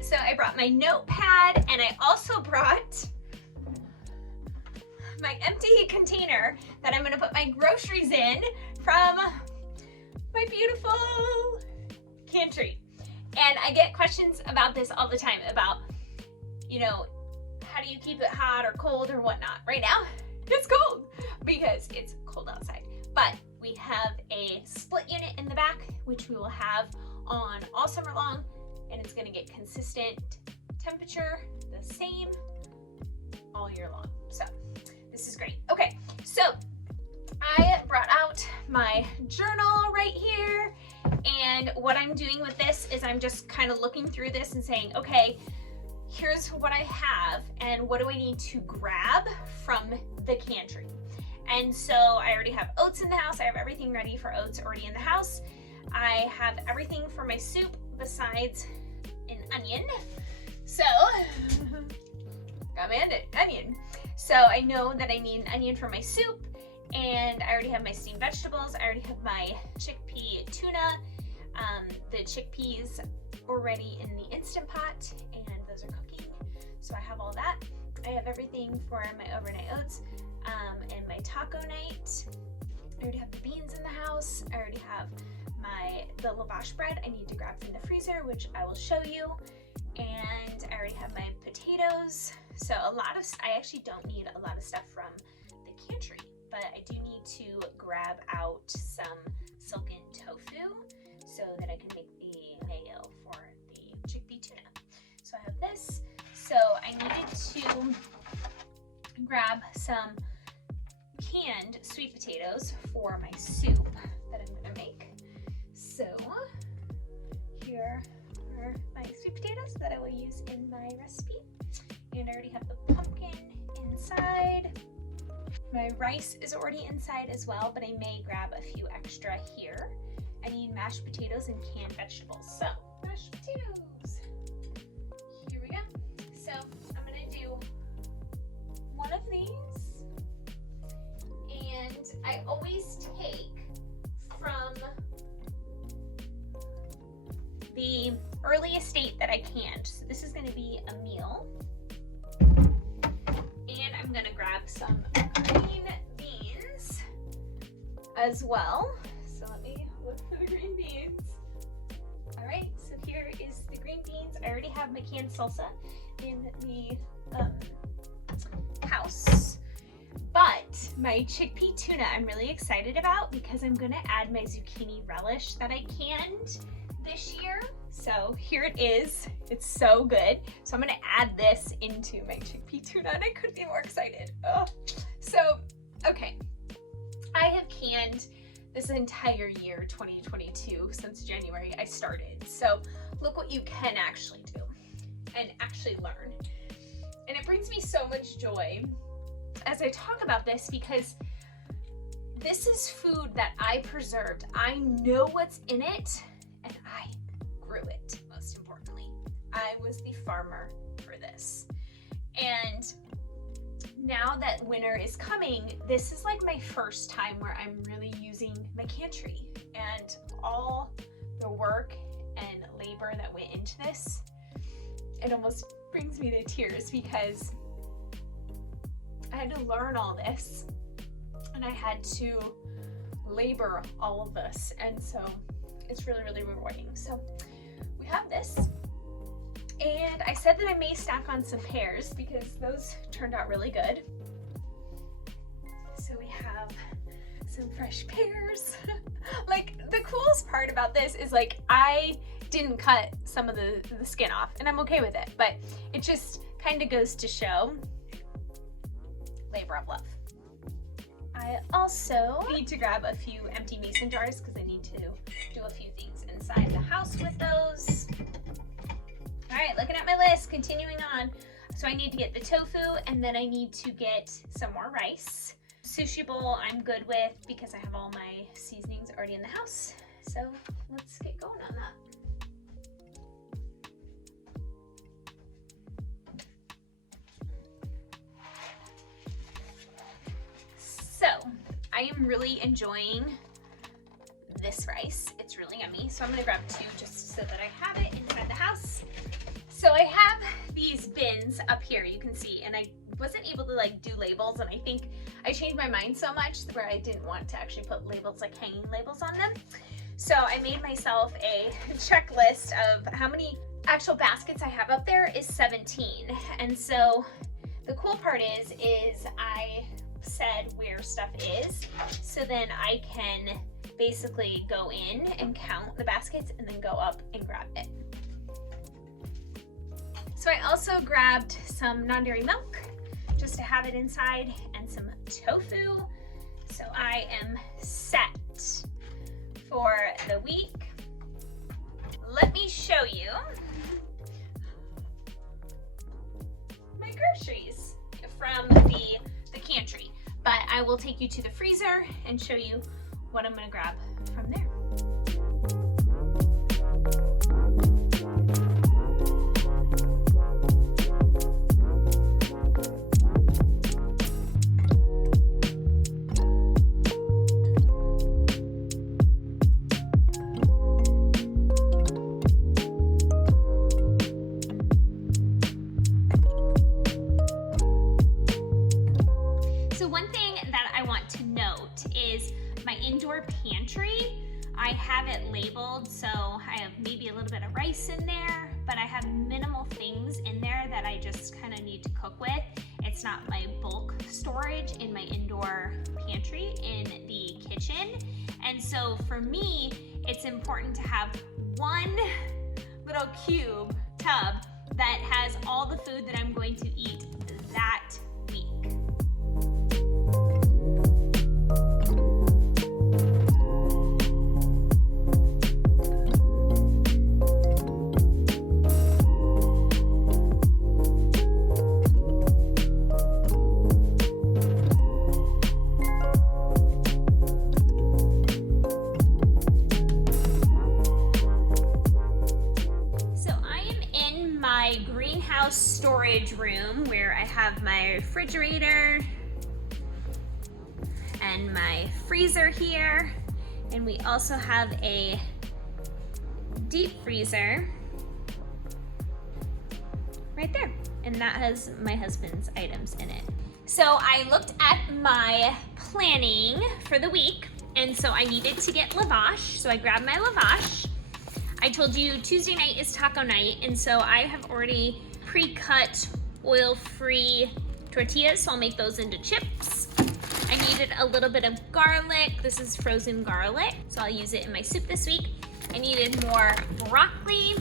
So I brought my notepad, and I also brought my empty container that I'm gonna put my groceries in from my beautiful Cantry. And I get questions about this all the time about, you know, how do you keep it hot or cold or whatnot. Right now, it's cold because it's cold outside. But we have a split unit in the back, which we will have on all summer long, and it's gonna get consistent temperature, the same all year long. So this is great. Okay, so I brought out my journal right here, and what I'm doing with this is I'm just kind of looking through this and saying, okay, here's what I have and what do I need to grab from the Cantry. And so I already have oats in the house. I have everything ready for oats already in the house. I have everything for my soup besides an onion. So, got my onion. So I know that I need an onion for my soup, and I already have my steamed vegetables. I already have my chickpea tuna. The chickpeas already in the Instant Pot, and those are cooking. So I have all that. I have everything for my overnight oats and my taco night. I already have the beans in the house. I already have the lavash bread I need to grab from the freezer, which I will show you. And I already have my potatoes. So I actually don't need a lot of stuff from the Cantry, but I do need to grab out some silken tofu so that I can make the mayo for the chickpea tuna. So I have this. So I needed to grab some canned sweet potatoes for my soup that I'm gonna make. So here are my sweet potatoes that I will use in my recipe. And I already have the pumpkin inside. My rice is already inside as well, but I may grab a few extra here. I need mashed potatoes and canned vegetables. So, mashed potatoes. Here we go. So, I'm gonna do one of these. And I always take from the earliest date that I can. So this is gonna be a meal. And I'm gonna grab some green beans as well. So let me look for the green beans. All right, so here is the green beans. I already have my canned salsa in the house. But my chickpea tuna I'm really excited about because I'm gonna add my zucchini relish that I canned this year. So here it is. It's so good. So I'm gonna add this into my chickpea tuna, and I couldn't be more excited. Oh. So, okay. I have canned this entire year, 2022, since January I started. So look what you can actually do and actually learn. And it brings me so much joy as I talk about this because this is food that I preserved. I know what's in it, and I grew it, most importantly. I was the farmer for this. And now that winter is coming, this is like my first time where I'm really using my Cantry, and all the work and labor that went into this, it almost brings me to tears because I had to learn all this and I had to labor all of this, and so it's really, really rewarding. So we have this, and I said that I may stack on some pears because those turned out really good. some fresh pears. Like, the coolest part about this is, like, I didn't cut some of the skin off, and I'm okay with it, but it just kind of goes to show labor of love. I also need to grab a few empty mason jars because I need to do a few things inside the house with those. All right, looking at my list, continuing on. So I need to get the tofu, and then I need to get some more rice. Sushi bowl I'm good with because I have all my seasonings already in the house. So let's get going on that. So I am really enjoying this rice. It's really yummy. So I'm gonna grab 2 just so that I have it inside the house. So I have these bins up here, you can see, and I wasn't able to like do labels, and I think I changed my mind so much where I didn't want to actually put labels, like hanging labels on them. So I made myself a checklist of how many actual baskets I have up there is 17. And so the cool part is I said where stuff is, so then I can basically go in and count the baskets and then go up and grab it. So I also grabbed some non-dairy milk just to have it inside, and some tofu. So I am set for the week. Let me show you my groceries from the Cantry, but I will take you to the freezer and show you what I'm gonna grab from there. Pantry, I have it labeled, so I have maybe a little bit of rice in there, but I have minimal things in there that I just kind of need to cook with. It's not my bulk storage in my indoor pantry in the kitchen. And so for me, it's important to have one little cube tub that has all the food that I'm going to eat that week. Storage room where I have my refrigerator and my freezer here, and we also have a deep freezer right there, and that has my husband's items in it. So I looked at my planning for the week, and so I needed to get lavash, so I grabbed my lavash. I told you Tuesday night is taco night, and so I have already pre-cut oil-free tortillas, so I'll make those into chips. I needed a little bit of garlic. This is frozen garlic, so I'll use it in my soup this week. I needed more broccoli,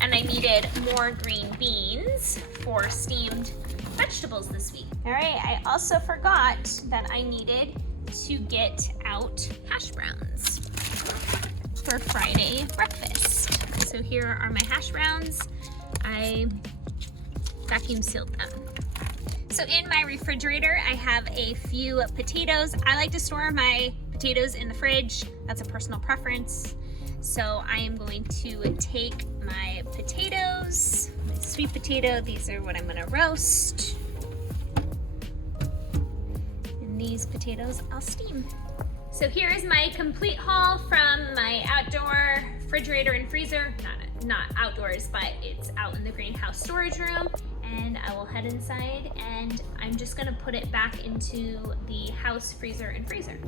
and I needed more green beans for steamed vegetables this week. All right, I also forgot that I needed to get out hash browns for Friday breakfast. So here are my hash browns. I vacuum sealed them. So in my refrigerator, I have a few potatoes. I like to store my potatoes in the fridge. That's a personal preference. So I am going to take my potatoes, my sweet potato. These are what I'm gonna roast. And these potatoes I'll steam. So here is my complete haul from my outdoor refrigerator and freezer. Not outdoors, but it's out in the greenhouse storage room. And I will head inside, and I'm just gonna put it back into the house freezer and freezer.